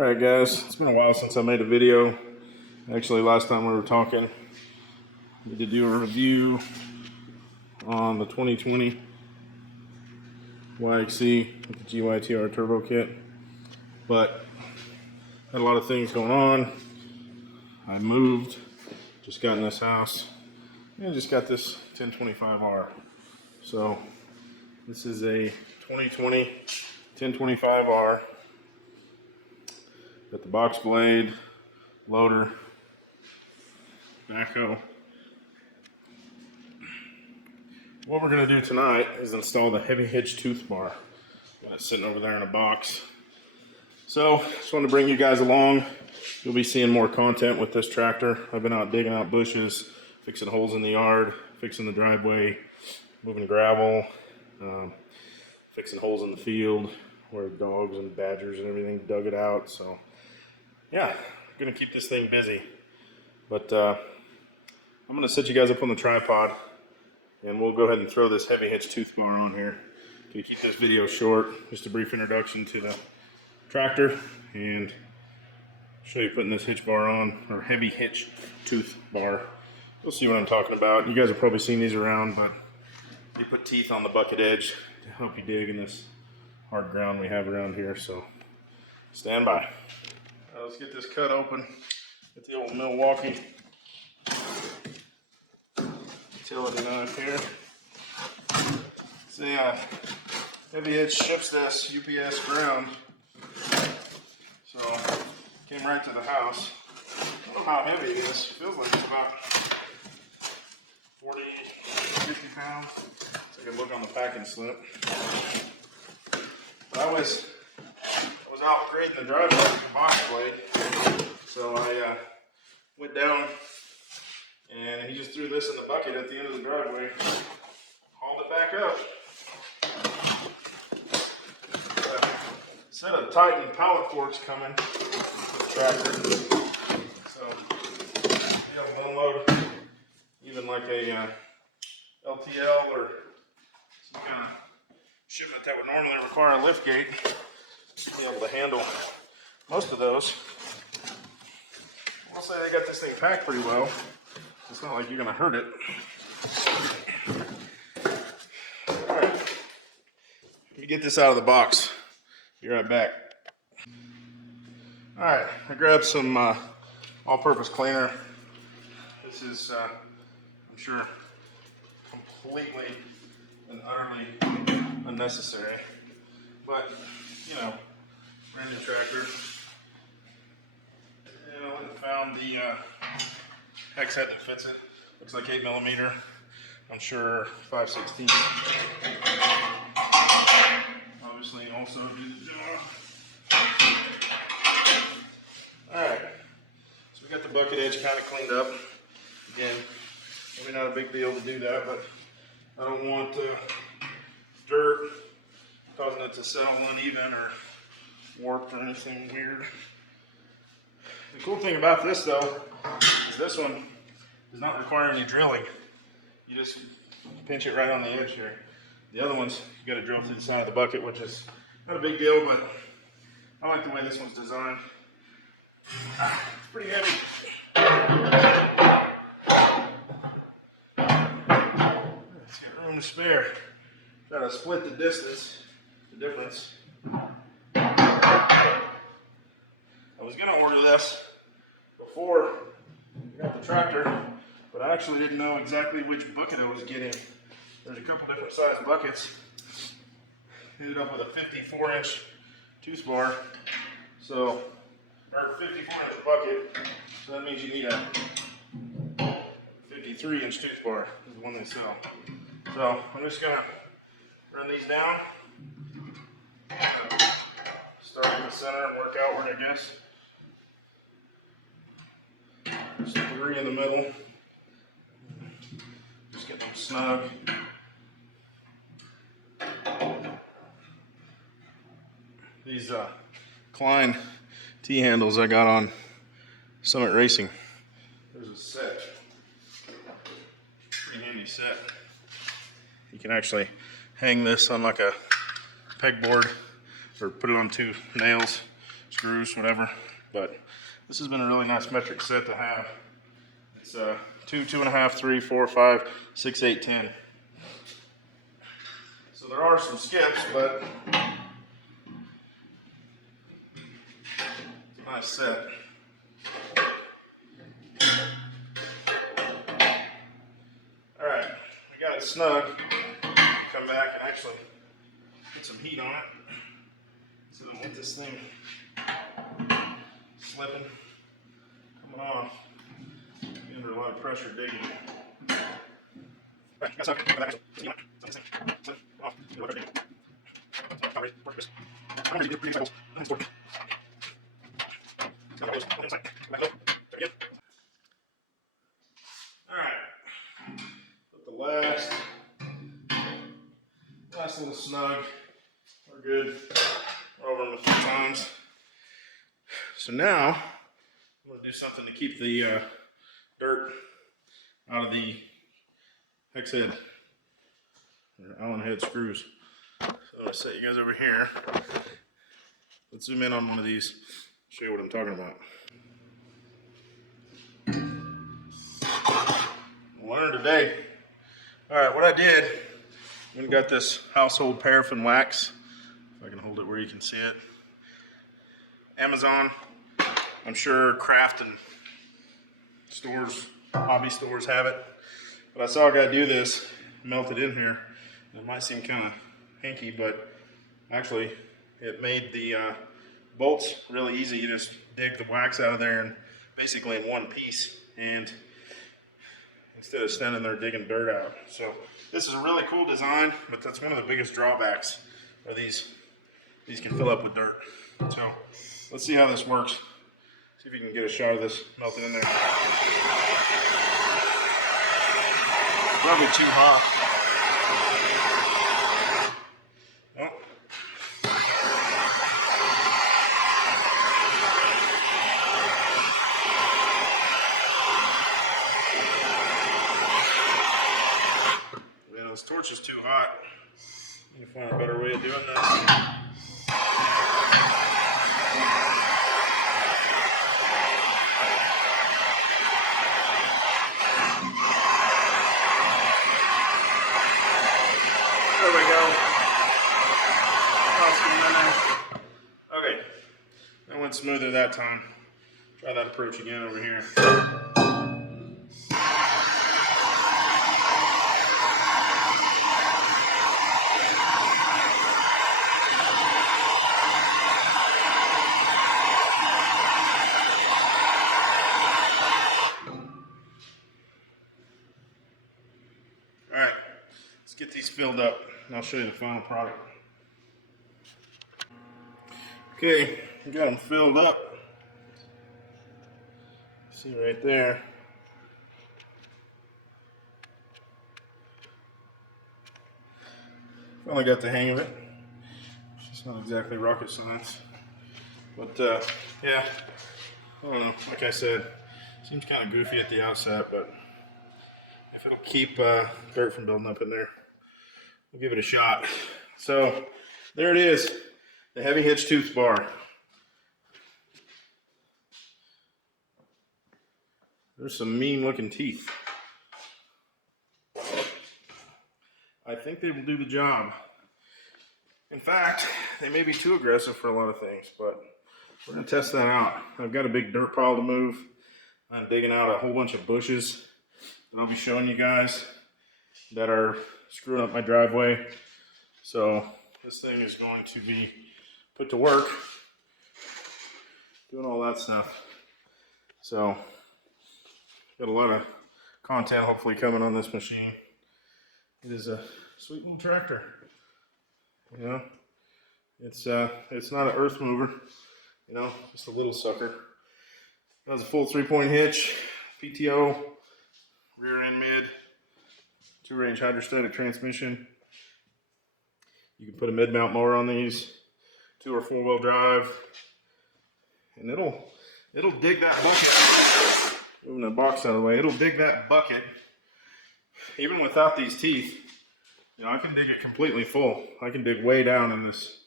Alright guys, it's been a while since I made a video. Actually, last time we were talking, we did do a review on the 2020 YXC with the GYTR turbo kit, but had a lot of things going on. I moved, just got in this house, and just got this 1025R. So this is a 2020 1025R. Got the box blade, loader, backhoe. What we're going to do tonight is install the heavy Hitch Toothbar. Got it sitting over there in a box. So, just wanted to bring you guys along. You'll be seeing more content with this tractor. I've been out digging out bushes, fixing holes in the yard, fixing the driveway, moving gravel, fixing holes in the field where dogs and badgers and everything dug it out. So, yeah, I'm going to keep this thing busy. But I'm going to set you guys up on the tripod, and we'll go ahead and throw this heavy Hitch Toothbar on here. To keep this video short, just a brief introduction to the tractor, and show you putting this hitch bar on, or heavy Hitch Toothbar. You'll see what I'm talking about. You guys have probably seen these around, but they put teeth on the bucket edge to help you dig in this hard ground we have around here. So stand by. Let's get this cut open with the old Milwaukee utility knife here. See, heavy Hitch ships this UPS ground, so came right to the house. I don't know how heavy it is. Feels like it's about 40, 50 pounds. Take a look on the packing slip. But I was out grading the driveway with the box blade, so I went down and he just threw this in the bucket at the end of the driveway, hauled it back up. Set of Titan power forks coming with the tractor, so you have to unload even like a LTL or some kind of shipment that would normally require a lift gate. Be able to handle most of those. I'll say they got this thing packed pretty well. It's not like you're gonna hurt it. Alright. Let me get this out of the box. Be right back. Alright, I grabbed some all-purpose cleaner. This is, I'm sure, completely and utterly unnecessary. But, you know, brand new tractor. And I went and found the hex head that fits it. Looks like 8mm. I'm sure 5/16. Obviously, also do the job. Alright, so we got the bucket edge kind of cleaned up. Again, maybe not a big deal to do that, but I don't want dirt causing it to settle uneven or warped or anything weird. The cool thing about this though is this one does not require any drilling. You just pinch it right on the edge here. The other ones you got to drill through the side of the bucket, which is not a big deal, but I like the way this one's designed. It's pretty heavy. Let's get room to spare. Try to split the distance, the difference. I was going to order this before I got the tractor, but I actually didn't know exactly which bucket I was getting. There's a couple different size buckets. Ended up with a 54-inch toothbar, or 54-inch bucket. So that means you need a 53-inch toothbar is the one they sell. So I'm just gonna run these down, start in the center and work outward, I guess. Just 3 in the middle. Just get them snug. These Klein T-handles I got on Summit Racing. There's a set. Pretty handy set. You can actually hang this on like a pegboard or put it on 2 nails. Just screws, whatever. But this has been a really nice metric set to have. It's 2, 2.5, 3, 4, 5, 6, 8, 10. So there are some skips, but it's a nice set. All right, we got it snug. Come back and actually put some heat on it so I don't want this thing slipping, coming off. Be under a lot of pressure digging. Alright, put the last little snug. We're good. We're over them a few times. So now, I'm going to do something to keep the dirt out of the hex head, or Allen head screws. So I'm going to set you guys over here. Let's zoom in on one of these, show you what I'm talking about. Learn today. Alright, what I did, I got this household paraffin wax. If I can hold it where you can see it. Amazon, I'm sure craft and stores, hobby stores have it. But I saw a guy do this, melt it in here. It might seem kind of hanky, but actually it made the bolts really easy. You just dig the wax out of there and basically in one piece, and instead of standing there digging dirt out. So this is a really cool design, but that's one of the biggest drawbacks are these can fill up with dirt. So let's see how this works. See if you can get a shot of this melting in there. Probably too hot. Well, this torch is too hot. You can find a better way of doing this. There we go. Okay, that went smoother that time. Try that approach again over here. Alright, let's get these filled up and I'll show you the final product. Okay, we got them filled up. See right there. Finally got the hang of it. It's not exactly rocket science. But yeah, I don't know, like I said, seems kind of goofy at the outset, but if it'll keep dirt from building up in there, we'll give it a shot. So there it is, the heavy hitch toothbar. There's some mean looking teeth. I think they will do the job. In fact, they may be too aggressive for a lot of things, but we're gonna test that out. I've got a big dirt pile to move. I'm digging out a whole bunch of bushes that I'll be showing you guys that are screwing up my driveway. So this thing is going to be put to work doing all that stuff. So got a lot of content hopefully coming on this machine. It is a sweet little tractor. You know, it's not an earth mover, you know, just a little sucker. It has a full 3-point hitch, PTO, rear and mid, 2-range hydrostatic transmission. You can put a mid-mount mower on these, 2 or 4-wheel drive, and it'll dig that bucket. Moving the box out of the way, it'll dig that bucket even without these teeth. You know, I can dig it completely full. I can dig way down in this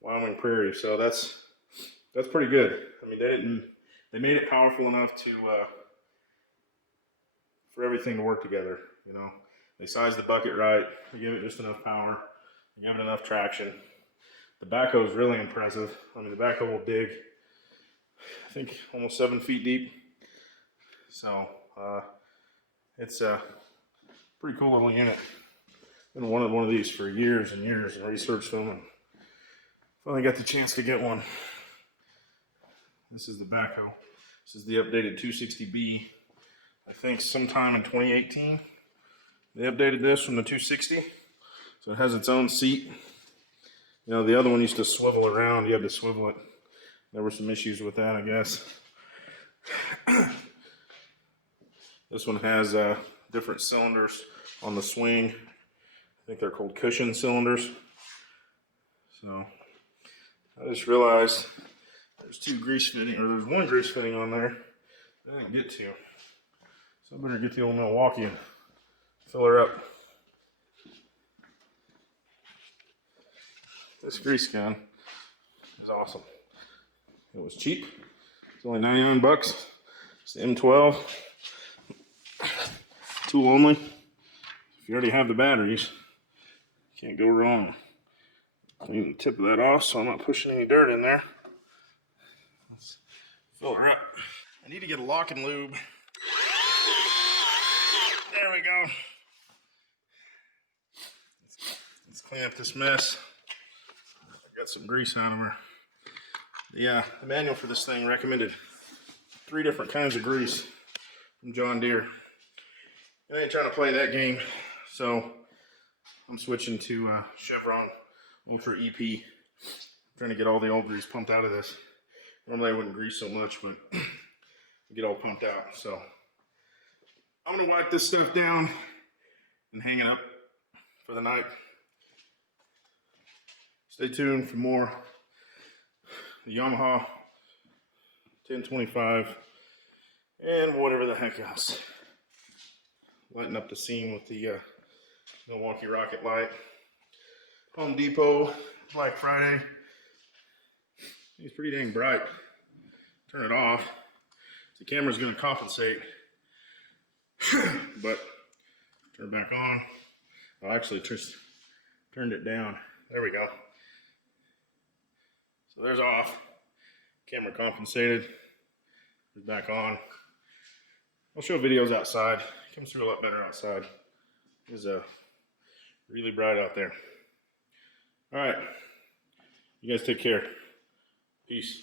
Wyoming prairie, so that's that's pretty good. I mean, they made it powerful enough to, for everything to work together, you know. They sized the bucket right, they gave it just enough power, they gave it enough traction. The backhoe is really impressive. I mean, the backhoe will dig, I think, almost 7 feet deep. So, it's a pretty cool little unit. Been wanted one of these for years and years and researched them, and finally got the chance to get one. This is the backhoe. This is the updated 260B. I think sometime in 2018 they updated this from the 260, so it has its own seat. You know, the other one used to swivel around. You had to swivel it. There were some issues with that, I guess. This one has different cylinders on the swing. I think they're called cushion cylinders. So I just realized there's two grease fitting, or there's one grease fitting on there that I didn't get to. So I better get the old Milwaukee and fill her up. This grease gun is awesome. It was cheap. It's only 99 bucks. It's the M12. Tool only. If you already have the batteries, you can't go wrong. Clean the tip of that off so I'm not pushing any dirt in there. Let's fill her up. I need to get a lock and lube. There we go. Let's clean up this mess. I got some grease out of her. The manual for this thing recommended 3 different kinds of grease from John Deere. I ain't trying to play that game, so I'm switching to Chevron Ultra EP. I'm trying to get all the old grease pumped out of this. Normally I wouldn't grease so much, but get all pumped out. So I'm gonna wipe this stuff down and hang it up for the night. Stay tuned for more. The Yamaha 1025 and whatever the heck else. Lighting up the scene with the Milwaukee Rocket Light. Home Depot, Black Friday. It's pretty dang bright. Turn it off. The camera's gonna compensate. But turn it back on. Oh, actually just turned it down. There we go. So there's off. Camera compensated. It's back on. I'll show videos outside. It comes through a lot better outside. It's really bright out there. All right. You guys take care. Peace.